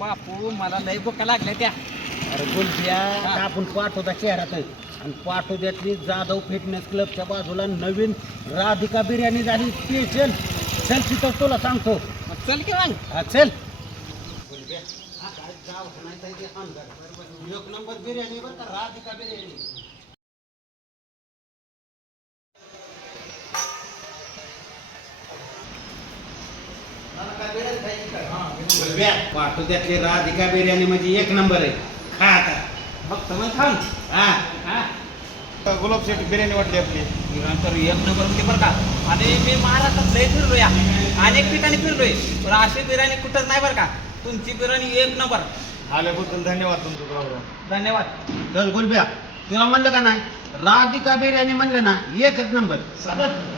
बापू मला लय बोका लागले त्या अरे बोल आपण आणि पाठव देतली जाधव फिटनेस क्लबच्या बाजूला नवीन राधिका बिर्याणी झाली ती चल तिथं तुला सांगतो चल चल एक नंबर बिर्याणी राधिका बिर्याणी राधिका बिर्याणी म्हणजे एक नंबर आहे मग खा फक्त गुलाब शेट बिर्याणी आणि मी महाराष्ट्रात अनेक ठिकाणी फिरलोय पण अशी बिर्याणी कुठं नाही बर का, ना का। तुमची बिर्याणी एक नंबर आल्याबद्दल धन्यवाद तुमचं धन्यवाद चल बोल तुला म्हणलं का नाही राधिका बिर्याणी म्हणलं ना एकच नंबर सगळं